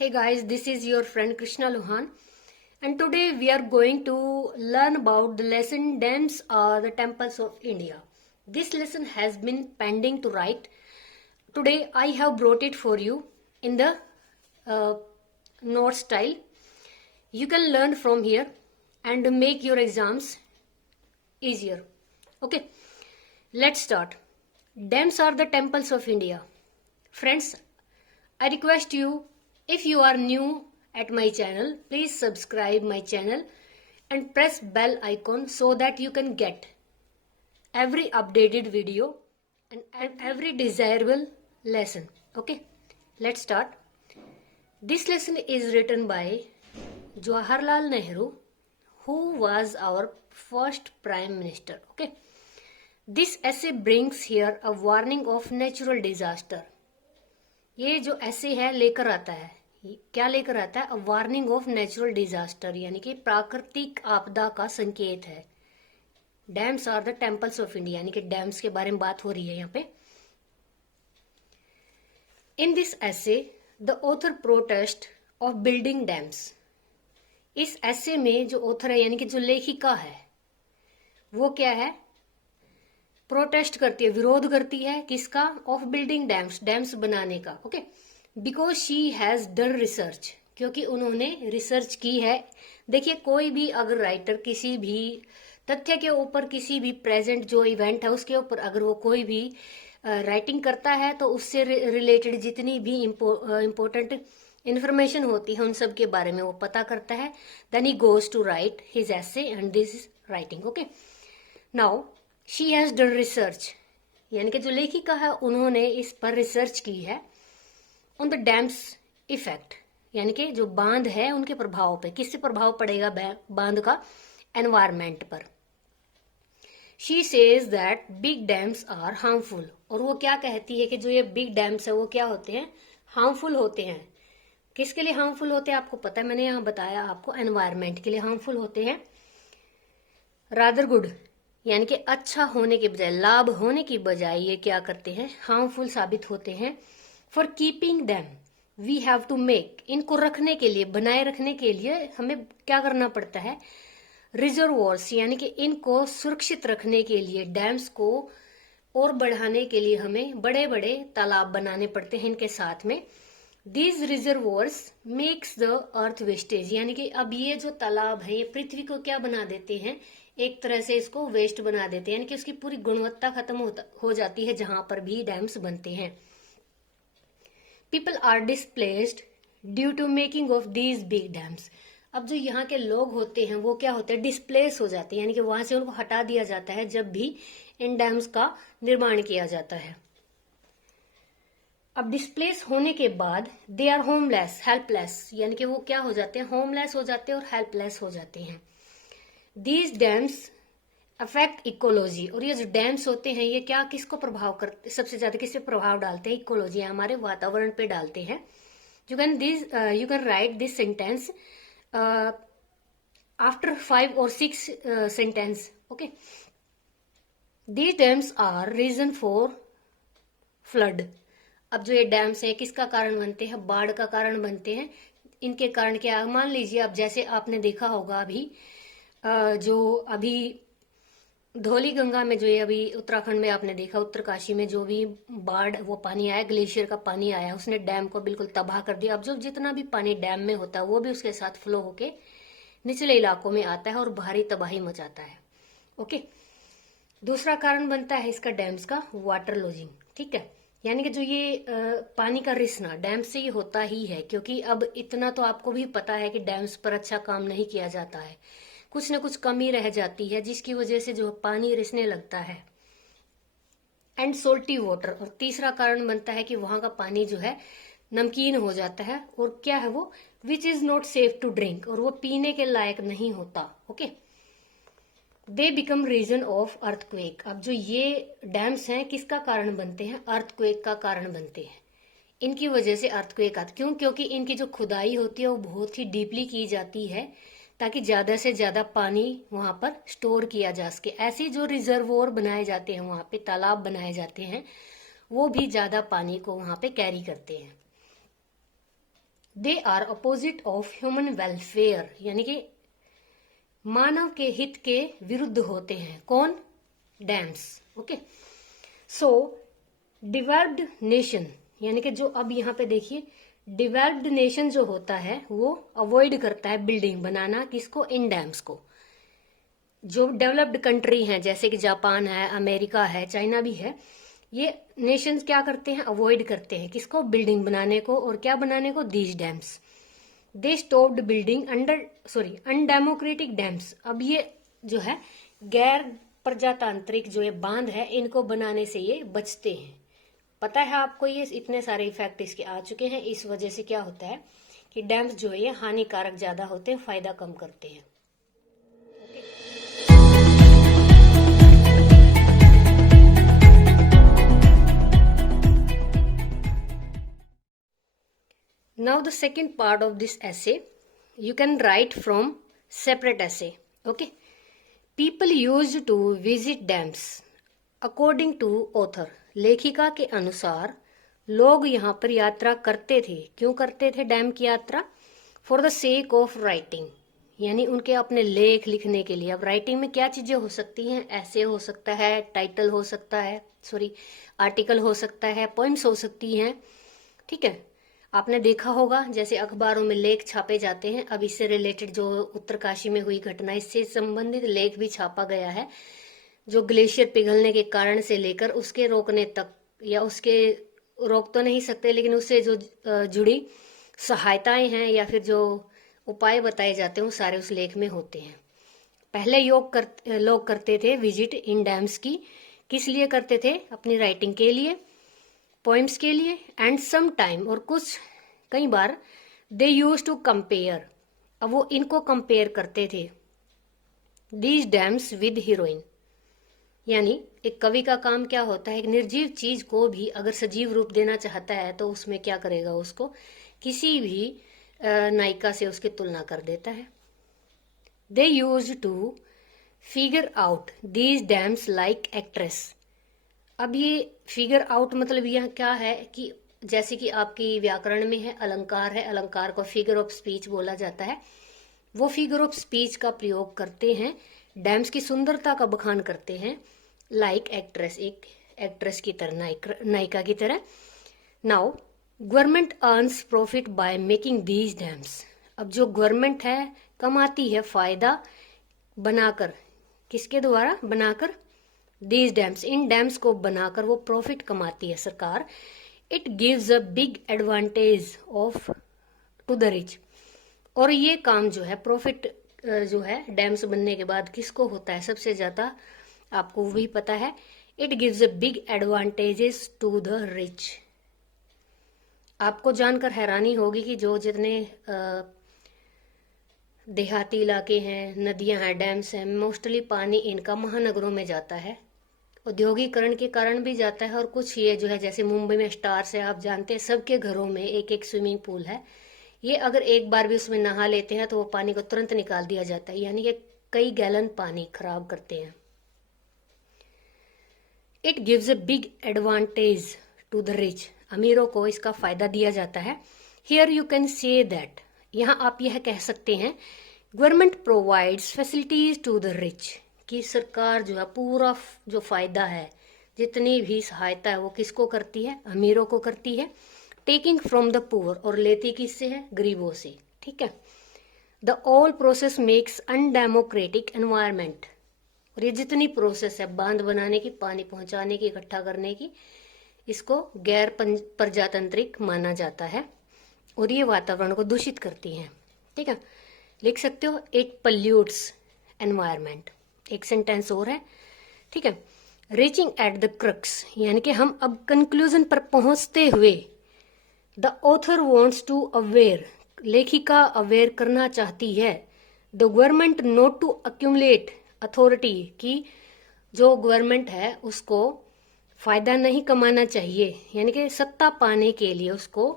Hey guys, this is your friend Krishna Luhan, and today we are going to learn about the lesson Dams are the temples of India. This lesson has been pending to write. Today I have brought it for you in the note style. You can learn from here and make your exams easier. Okay, let's start. Dams are the temples of India. Friends, I request you, if you are new at my channel, please subscribe my channel and press bell icon so that you can get every updated video and every desirable lesson. Okay, let's start. This lesson is written by Jawaharlal Nehru, who was our first Prime Minister. Okay, this essay brings here a warning of natural disaster. ये जो ऐसे है लेकर आता है, क्या लेकर आता है? A warning of natural disaster, यानी कि प्राकृतिक आपदा का संकेत है. Dams are the temples of India, यानी कि डैम्स के बारे में बात हो रही है यहाँ पे. इन दिस ऐसे the author protest of building dams. इस ऐसे में जो ऑथर है, यानी कि जो लेखिका है, वो क्या है? प्रोटेस्ट करती है, विरोध करती है. किसका? ऑफ बिल्डिंग डैम्स, डैम्स बनाने का. Okay, because she has done research, क्योंकि उन्होंने रिसर्च की है. देखिए, कोई भी अगर राइटर किसी भी तथ्य के ऊपर, किसी भी प्रेजेंट जो इवेंट है उसके ऊपर अगर वो कोई भी राइटिंग करता है, तो उससे रिलेटेड जितनी भी इम्पोर्टेंट इंफॉर्मेशन होती है उन सब के बारे में वो पता करता है. Then he goes to write his essay and this is writing. Okay, now she has done research, यानी कि जो लेखिका है उन्होंने इस पर रिसर्च की है. ऑन द डैम्स इफेक्ट, यानी कि जो बांध है उनके प्रभाव पे. किससे प्रभाव पड़ेगा बांध का? एनवायरमेंट पर. She says that big dams are harmful, और वो क्या कहती है कि जो ये बिग डैम्स है वो क्या होते हैं? हार्मफुल होते हैं. किसके लिए हार्मफुल होते हैं आपको पता है, मैंने यहाँ बताया आपको. एनवायरमेंट के लिए हार्मफुल होते हैं. रादर गुड, यानी कि अच्छा होने के बजाय, लाभ होने की बजाय ये क्या करते हैं? हार्मफुल साबित होते हैं. For keeping them we have to make, इनको रखने के लिए, बनाए रखने के लिए हमें क्या करना पड़ता है? रिजर्वोर्स, यानी कि इनको सुरक्षित रखने के लिए, डैम्स को और बढ़ाने के लिए हमें बड़े बड़े तालाब बनाने पड़ते हैं इनके साथ में. These reservoirs makes the earth wastage, यानी कि अब ये जो तालाब है ये पृथ्वी को क्या बना देते हैं? एक तरह से इसको वेस्ट बना देते हैं, यानी कि उसकी पूरी गुणवत्ता खत्म हो जाती है जहां पर भी डैम्स बनते हैं. People are displaced due to making of these big dams. अब जो यहाँ के लोग होते हैं वो क्या होते हैं? डिस्प्लेस हो जाते हैं, यानी कि वहां से उनको हटा दिया जाता है जब भी इन डैम्स का निर्माण किया जाता है. अब डिस्प्लेस होने के बाद दे आर होमलेस, हेल्पलेस, यानी कि वो क्या हो जाते हैं? होमलेस हो जाते हैं और हेल्पलेस हो जाते हैं. दीज डैम्स अफेक्ट इकोलॉजी, और ये जो डैम्स होते हैं ये क्या, किसको प्रभाव करते? सबसे ज्यादा किस पे प्रभाव डालते हैं? इकोलॉजी, हमारे वातावरण पे डालते हैं. You can write this sentence after 5 or 6 sentence. Okay, these dams are reason for flood. अब जो ये डैम्स हैं किसका कारण बनते हैं? बाढ़ का कारण बनते हैं. इनके कारण क्या? मान लीजिए, अब जैसे आपने देखा होगा अभी जो अभी धौली गंगा में, जो ये अभी उत्तराखंड में आपने देखा, उत्तरकाशी में जो भी बाढ़, वो पानी आया, ग्लेशियर का पानी आया, उसने डैम को बिल्कुल तबाह कर दिया. अब जो जितना भी पानी डैम में होता है वो भी उसके साथ फ्लो होके निचले इलाकों में आता है और भारी तबाही मचाता है. ओके, दूसरा कारण बनता है इसका डैम्स का वाटर लॉजिंग. ठीक है, यानी कि जो ये पानी का रिसना डैम से ही होता ही है, क्योंकि अब इतना तो आपको भी पता है कि डैम्स पर अच्छा काम नहीं किया जाता है, कुछ ना कुछ कमी रह जाती है जिसकी वजह से जो पानी रिसने लगता है. एंड सोल्टी वाटर, और तीसरा कारण बनता है कि वहां का पानी जो है नमकीन हो जाता है, और क्या है वो? Which is not safe to drink, और वो पीने के लायक नहीं होता. Okay, they become reason of earthquake. अब जो ये डैम्स हैं किसका कारण बनते हैं? अर्थक्वेक का कारण बनते हैं. इनकी वजह से अर्थक्वेक आते. क्यों? क्योंकि इनकी जो खुदाई होती है वो बहुत ही डीपली की जाती है ताकि ज्यादा से ज्यादा पानी वहां पर स्टोर किया जा सके. ऐसे जो रिजर्वोर बनाए जाते हैं, वहां पे तालाब बनाए जाते हैं, वो भी ज्यादा पानी को वहां पे कैरी करते हैं. They are opposite of human welfare, यानी कि मानव के हित के विरुद्ध होते हैं। कौन? डैम्स। ओके। सो डिवेल्प्ड नेशन, यानी कि जो अब यहाँ पे देखिए डिवेल्प्ड नेशन जो होता है वो अवॉइड करता है बिल्डिंग बनाना, किसको? इन डैम्स को। जो डेवलप्ड कंट्री हैं जैसे कि जापान है, अमेरिका है, चाइना भी है, ये नेशंस क्या करते हैं? अवॉइड करते हैं किसको? बिल्डिंग बनाने को। और क्या बनाने को? These dams. They stopped building undemocratic dams. अब ये जो है गैर प्रजातांत्रिक जो ये बांध है, इनको बनाने से ये बचते हैं। पता है आपको, ये इतने सारे इफेक्ट इसके आ चुके हैं। इस वजह से क्या होता है कि डैम्स जो है ये हानिकारक ज्यादा होते हैं, फायदा कम करते हैं। Now the second part of this essay, you can write from separate essay. Okay. People used to visit dams. According to author, लेखिका के अनुसार लोग यहाँ पर यात्रा करते थे। क्यों करते थे डैम की यात्रा? For the sake of writing, यानी उनके अपने लेख लिखने के लिए। अब राइटिंग में क्या चीजें हो सकती हैं? ऐसे हो सकता है, टाइटल हो सकता है, आर्टिकल हो सकता है, पोइम्स हो सकती हैं। ठीक है, आपने देखा होगा जैसे अखबारों में लेख छापे जाते हैं। अब इससे रिलेटेड जो उत्तरकाशी में हुई घटना, इससे संबंधित लेख भी छापा गया है, जो ग्लेशियर पिघलने के कारण से लेकर उसके रोकने तक, या उसके रोक तो नहीं सकते लेकिन उससे जो जुड़ी सहायताएं हैं या फिर जो उपाय बताए जाते हैं वो सारे उस लेख में होते हैं। पहले लोग करते थे विजिट इन डैम्स की। किस लिए करते थे? अपनी राइटिंग के लिए, पोइम्स के लिए। एंड सम टाइम, और कुछ कई बार, दे यूज टू कंपेयर, अब वो इनको कंपेयर करते थे, दीज डैम्स विद हीरोइन। यानी एक कवि का काम क्या होता है? एक निर्जीव चीज को भी अगर सजीव रूप देना चाहता है तो उसमें क्या करेगा? उसको किसी भी नायिका से उसकी तुलना कर देता है। They used to figure out these dams like actress. अब ये फिगर आउट मतलब यह क्या है कि जैसे कि आपकी व्याकरण में है अलंकार है, अलंकार को फिगर ऑफ स्पीच बोला जाता है। वो फिगर ऑफ स्पीच का प्रयोग करते हैं, डैम्स की सुंदरता का बखान करते हैं, लाइक एक्ट्रेस, एक एक्ट्रेस की तरह, नायिका की तरह। Now government earns profit by making these dams. अब जो गवर्नमेंट है कमाती है फायदा बनाकर, किसके द्वारा? बनाकर दीज डैम्स, इन डैम्स को बनाकर वो प्रॉफिट कमाती है सरकार। It gives a big advantage of to the rich. और ये काम जो है प्रॉफिट जो है डैम्स बनने के बाद किसको होता है सबसे ज्यादा? आपको भी पता है, it gives a big advantages to the rich. आपको जानकर हैरानी होगी कि जो जितने देहाती इलाके हैं, नदियां हैं, डैम्स हैं, मोस्टली पानी इनका महानगरों में जाता है। औद्योगिकरण के कारण भी जाता है, और कुछ ये जो है जैसे मुंबई में स्टार्स है, आप जानते हैं सबके घरों में एक एक स्विमिंग पूल है। ये अगर एक बार भी उसमें नहा लेते हैं तो वो पानी को तुरंत निकाल दिया जाता है, यानी कि कई गैलन पानी खराब करते हैं। It gives a big advantage to the rich, अमीरों को इसका फायदा दिया जाता है। Here you can say that, यहाँ आप यह कह सकते हैं, government provides facilities to the rich, कि सरकार जो है पूरा जो फायदा है, जितनी भी सहायता है वो किसको करती है? अमीरों को करती है। टेकिंग फ्रॉम द पुअर, और लेती किससे है? गरीबों से। ठीक है। The all process makes undemocratic environment, और ये जितनी प्रोसेस है बांध बनाने की, पानी पहुंचाने की, इकट्ठा करने की, इसको गैर प्रजातांत्रिक माना जाता है, और ये वातावरण को दूषित करती हैं। ठीक है, लिख सकते हो, इट पल्यूट्स एनवायरमेंट। एक सेंटेंस और है। ठीक है, रीचिंग एट द क्रक्स, यानी कि हम अब कंक्लूजन पर पहुंचते हुए, the author wants to aware, लेखिका अवेयर करना चाहती है, the government not to accumulate authority, की जो गवर्नमेंट है उसको फायदा नहीं कमाना चाहिए, यानी कि सत्ता पाने के लिए उसको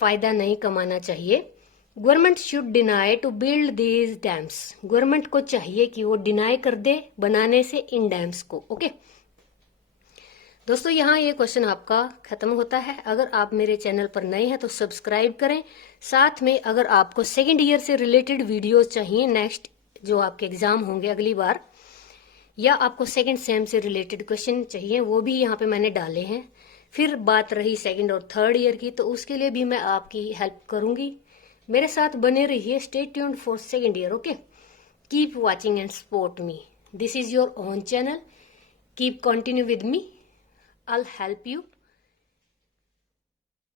फायदा नहीं कमाना चाहिए। Government should deny to build these dams, government को चाहिए कि वो डिनाई कर दे बनाने से इन डैम्स को। ओके, दोस्तों यहाँ ये क्वेश्चन आपका खत्म होता है। अगर आप मेरे चैनल पर नए हैं तो सब्सक्राइब करें। साथ में अगर आपको सेकेंड ईयर से रिलेटेड वीडियोस चाहिए, नेक्स्ट जो आपके एग्जाम होंगे अगली बार, या आपको सेकेंड सेम से रिलेटेड क्वेश्चन चाहिए, वो भी यहाँ पे मैंने डाले हैं। फिर बात रही सेकेंड और थर्ड ईयर की, तो उसके लिए भी मैं आपकी हेल्प करूंगी। मेरे साथ बने रहिए। Stay tuned for second year. Okay, keep watching and support me. This is your own channel. Keep continue with me. I'll help you